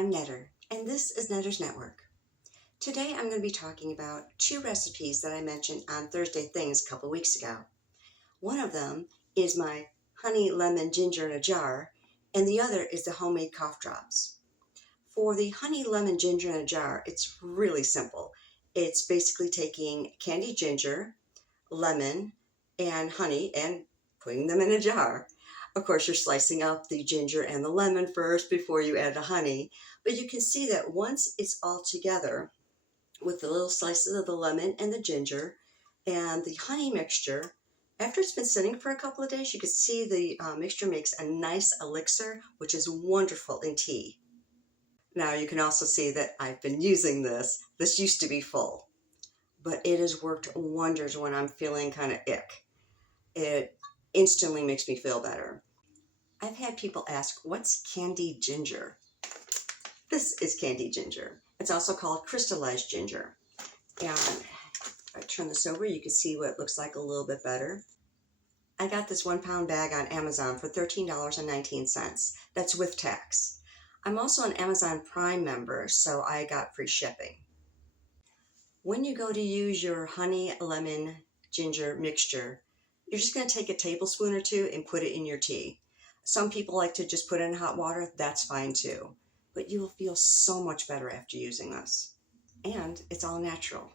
I'm Netter, and this is Netter's Network. Today I'm going to be talking about two recipes that I mentioned on Thursday Things a couple weeks ago. One of them is my honey, lemon, ginger in a jar, and the other is the homemade cough drops. For the honey, lemon, ginger in a jar, it's really simple. It's basically taking candied ginger, lemon, and honey and putting them in a jar. Of course, you're slicing up the ginger and the lemon first before you add the honey, but you can see that once it's all together with the little slices of the lemon and the ginger and the honey mixture, after it's been sitting for a couple of days, you can see the mixture makes a nice elixir, which is wonderful in tea. Now you can also see that I've been using this. This used to be full, but it has worked wonders when I'm feeling kind of ick. It instantly makes me feel better. I've had people ask, what's candied ginger? This is candied ginger. It's also called crystallized ginger. And if I turn this over, you can see what it looks like a little bit better. I got this 1 pound bag on Amazon for $13.19. That's with tax. I'm also an Amazon Prime member, so I got free shipping. When you go to use your honey, lemon, ginger mixture, you're just going to take a tablespoon or two and put it in your tea. Some people like to just put it in hot water. That's fine too. But you will feel so much better after using this. And it's all natural.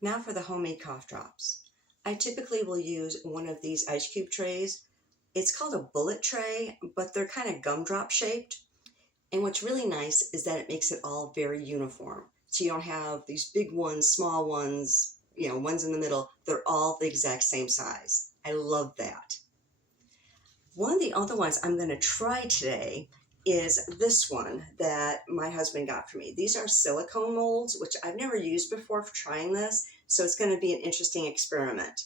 Now for the homemade cough drops. I typically will use one of these ice cube trays. It's called a bullet tray, but they're kind of gumdrop shaped. And what's really nice is that it makes it all very uniform. So you don't have these big ones, small ones, ones in the middle. They're all the exact same size. I love that. One of the other ones I'm going to try today is this one that my husband got for me. These are silicone molds, which I've never used before for trying this, so it's going to be an interesting experiment.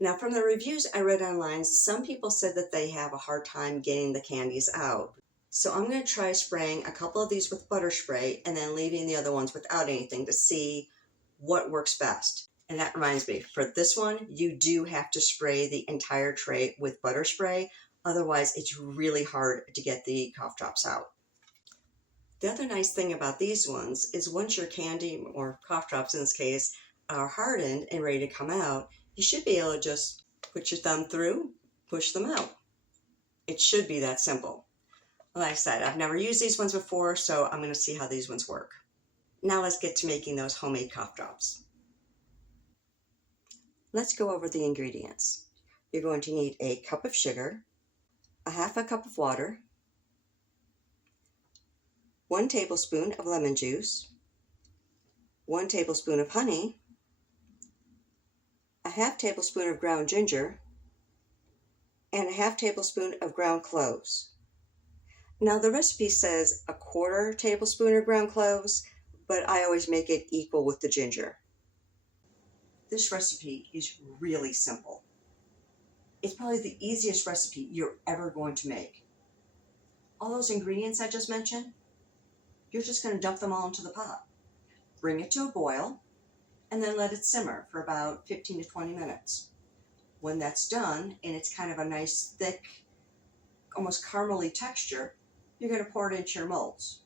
Now, from the reviews I read online, some people said that they have a hard time getting the candies out. So I'm going to try spraying a couple of these with butter spray and then leaving the other ones without anything to see what works best. And that reminds me, for this one, you do have to spray the entire tray with butter spray. Otherwise, it's really hard to get the cough drops out. The other nice thing about these ones is once your candy, or cough drops in this case, are hardened and ready to come out, you should be able to just put your thumb through, push them out. It should be that simple. Like I said, I've never used these ones before, so I'm going to see how these ones work. Now let's get to making those homemade cough drops. Let's go over the ingredients. You're going to need a cup of sugar, a half a cup of water, 1 tablespoon of lemon juice, 1 tablespoon of honey, a half tablespoon of ground ginger, and a half tablespoon of ground cloves. Now the recipe says a 1/4 tablespoon of ground cloves, but I always make it equal with the ginger. This recipe is really simple. It's probably the easiest recipe you're ever going to make. All those ingredients I just mentioned, you're just going to dump them all into the pot. Bring it to a boil, and then let it simmer for about 15 to 20 minutes. When that's done, and it's kind of a nice, thick, almost caramely texture, you're going to pour it into your molds.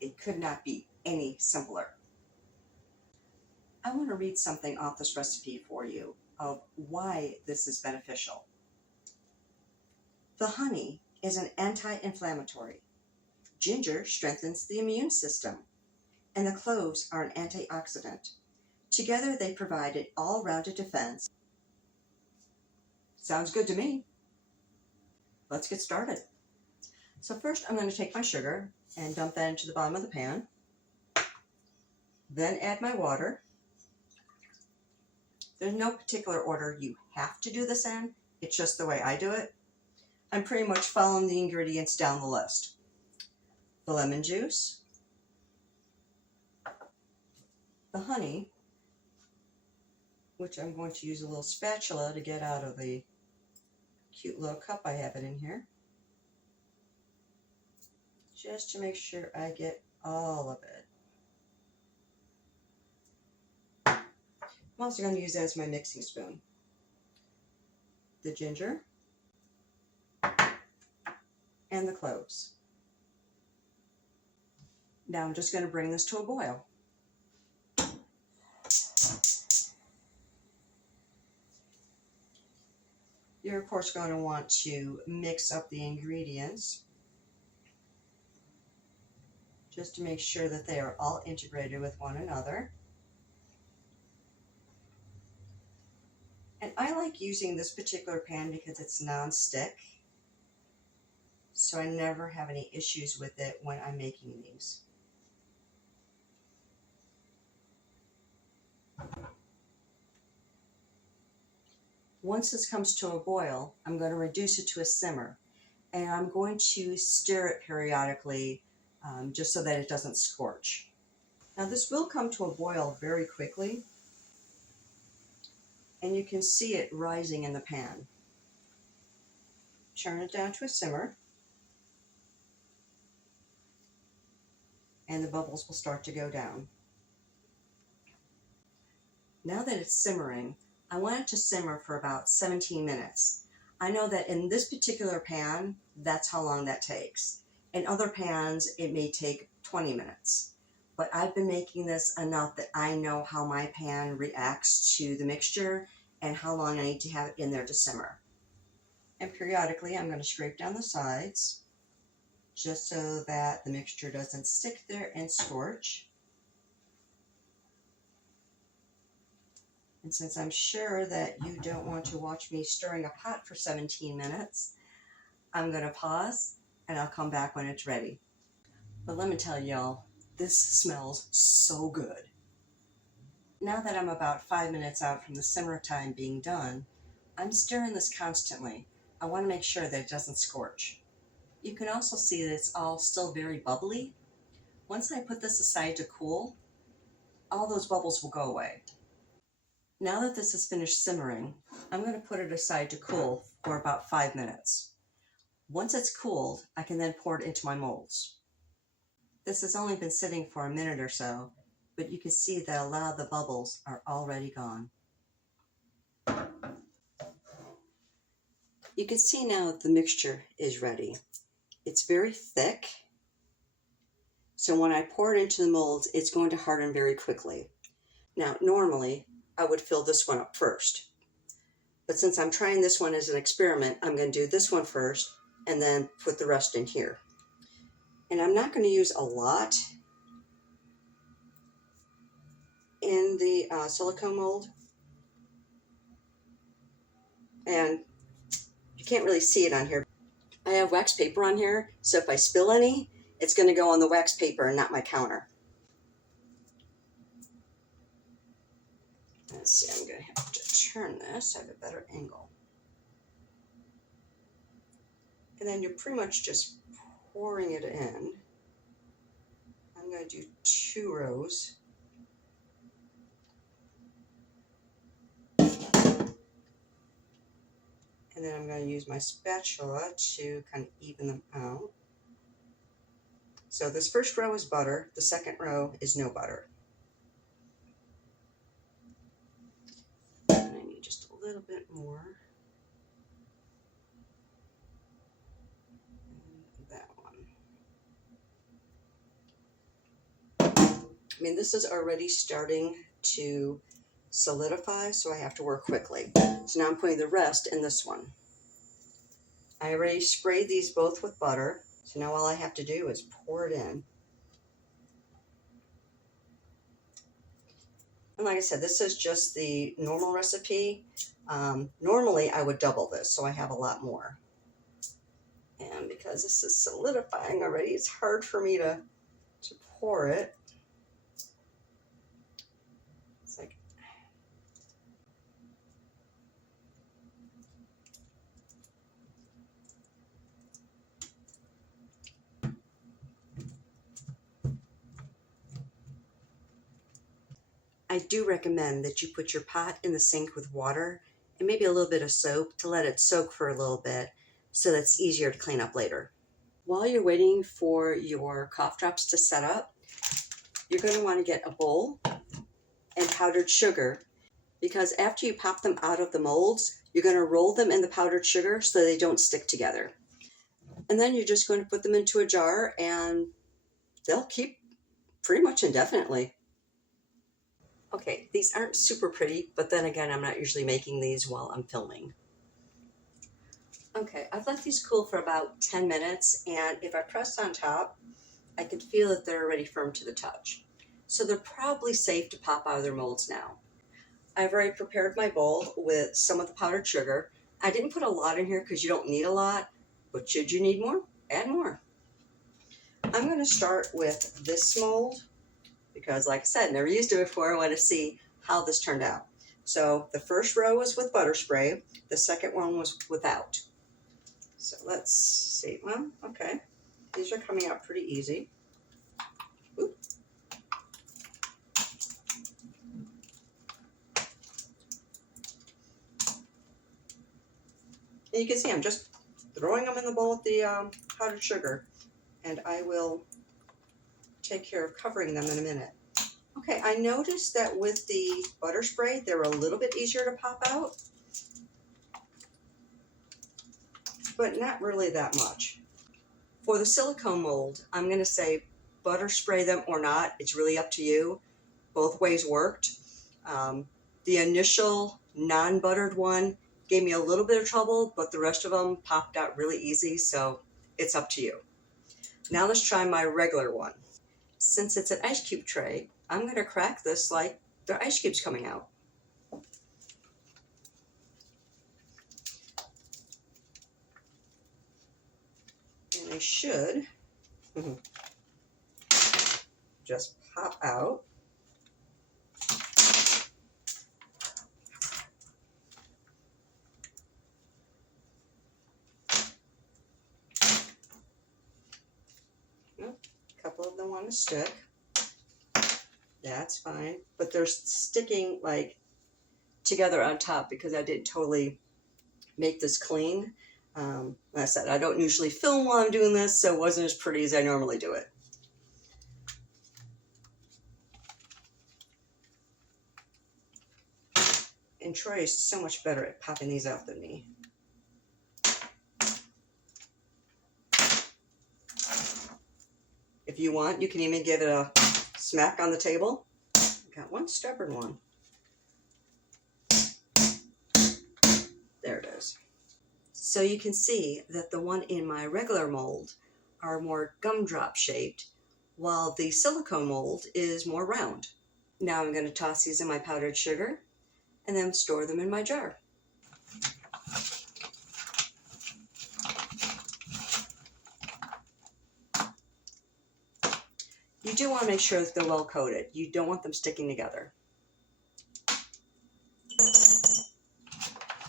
It could not be any simpler. I want to read something off this recipe for you of why this is beneficial. The honey is an anti-inflammatory. Ginger strengthens the immune system, and the cloves are an antioxidant. Together they provide an all-rounded defense. Sounds good to me. Let's get started. So first I'm going to take my sugar and dump that into the bottom of the pan. Then add my water. There's no particular order you have to do this in. It's just the way I do it. I'm pretty much following the ingredients down the list. The lemon juice, the honey, which I'm going to use a little spatula to get out of the cute little cup I have it in here, just to make sure I get all of it. I'm also going to use that as my mixing spoon. The ginger and the cloves. Now I'm just going to bring this to a boil. You're of course going to want to mix up the ingredients just to make sure that they are all integrated with one another. And I like using this particular pan because it's non-stick, so I never have any issues with it when I'm making these. Once this comes to a boil, I'm going to reduce it to a simmer, and I'm going to stir it periodically just so that it doesn't scorch. Now this will come to a boil very quickly, and you can see it rising in the pan. Turn it down to a simmer, and the bubbles will start to go down. Now that it's simmering, I want it to simmer for about 17 minutes. I know that in this particular pan, that's how long that takes. In other pans, it may take 20 minutes. But I've been making this enough that I know how my pan reacts to the mixture and how long I need to have it in there to simmer. And periodically, I'm going to scrape down the sides just so that the mixture doesn't stick there and scorch. And since I'm sure that you don't want to watch me stirring a pot for 17 minutes, I'm going to pause and I'll come back when it's ready. But let me tell y'all, this smells so good. Now that I'm about 5 minutes out from the simmer time being done, I'm stirring this constantly. I want to make sure that it doesn't scorch. You can also see that it's all still very bubbly. Once I put this aside to cool, all those bubbles will go away. Now that this is finished simmering, I'm going to put it aside to cool for about 5 minutes. Once it's cooled, I can then pour it into my molds. This has only been sitting for a minute or so, but you can see that a lot of the bubbles are already gone. You can see now that the mixture is ready. It's very thick, so when I pour it into the molds, it's going to harden very quickly. Now, normally, I would fill this one up first. But since I'm trying this one as an experiment, I'm going to do this one first and then put the rest in here. And I'm not going to use a lot in the silicone mold. And you can't really see it on here. I have wax paper on here, so if I spill any, it's going to go on the wax paper and not my counter. Let's see, I'm going to have to turn this. I have a better angle. And then you're pretty much just pouring it in. I'm going to do 2 rows. And then I'm going to use my spatula to kind of even them out. So this first row is butter. The second row is no butter. And I need just a little bit more. And that one. I mean, this is already starting to solidify, so I have to work quickly. So now I'm putting the rest in this one. I already sprayed these both with butter, so now all I have to do is pour it in. And like I said, this is just the normal recipe. Normally I would double this, so I have a lot more. And because this is solidifying already, it's hard for me to pour it. It's like, I do recommend that you put your pot in the sink with water and maybe a little bit of soap to let it soak for a little bit so that's easier to clean up later. While you're waiting for your cough drops to set up, you're going to want to get a bowl and powdered sugar, because after you pop them out of the molds, you're going to roll them in the powdered sugar so they don't stick together. And then you're just going to put them into a jar and they'll keep pretty much indefinitely. Okay, these aren't super pretty, but then again, I'm not usually making these while I'm filming. Okay, I've left these cool for about 10 minutes, and if I press on top, I can feel that they're already firm to the touch. So they're probably safe to pop out of their molds now. I've already prepared my bowl with some of the powdered sugar. I didn't put a lot in here because you don't need a lot, but should you need more, add more. I'm going to start with this mold because, like I said, never used it before. I want to see how this turned out. So the first row was with butter spray. The second one was without. So let's see. Well, okay. These are coming out pretty easy. Oop. And you can see I'm just throwing them in the bowl with the powdered sugar, and I will take care of covering them in a minute. Okay, I noticed that with the butter spray, they're a little bit easier to pop out, but not really that much. For the silicone mold, I'm going to say butter spray them or not. It's really up to you. Both ways worked. The initial non-buttered one gave me a little bit of trouble, but the rest of them popped out really easy, so it's up to you. Now let's try my regular one. Since it's an ice cube tray, I'm going to crack this like there are ice cubes coming out. And they should just pop out. A couple of them want to stick. That's fine, but they're sticking like together on top because I didn't totally make this clean. Like I said, I don't usually film while I'm doing this, so it wasn't as pretty as I normally do it. And Troy is so much better at popping these out than me. If you want, you can even give it a smack on the table. Got one stubborn one. There it is. So you can see that the one in my regular mold are more gumdrop shaped, while the silicone mold is more round. Now I'm going to toss these in my powdered sugar and then store them in my jar. You do want to make sure that they're well coated. You don't want them sticking together.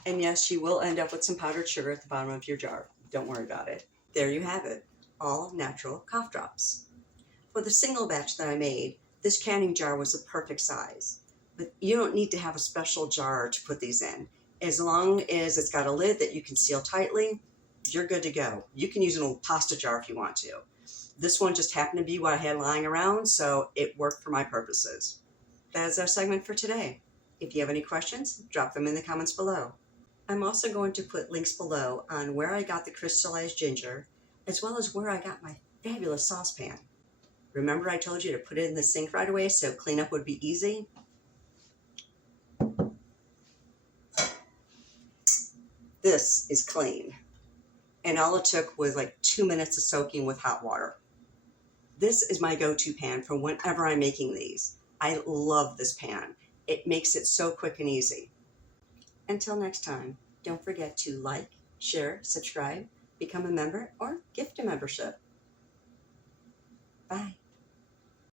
And yes, you will end up with some powdered sugar at the bottom of your jar. Don't worry about it. There you have it, all natural cough drops. For the single batch that I made, this canning jar was the perfect size. But you don't need to have a special jar to put these in. As long as it's got a lid that you can seal tightly, you're good to go. You can use an old pasta jar if you want to. This one just happened to be what I had lying around, so it worked for my purposes. That is our segment for today. If you have any questions, drop them in the comments below. I'm also going to put links below on where I got the crystallized ginger, as well as where I got my fabulous saucepan. Remember I told you to put it in the sink right away so cleanup would be easy? This is clean. And all it took was like 2 minutes of soaking with hot water. This is my go-to pan for whenever I'm making these. I love this pan. It makes it so quick and easy. Until next time, don't forget to like, share, subscribe, become a member, or gift a membership. Bye.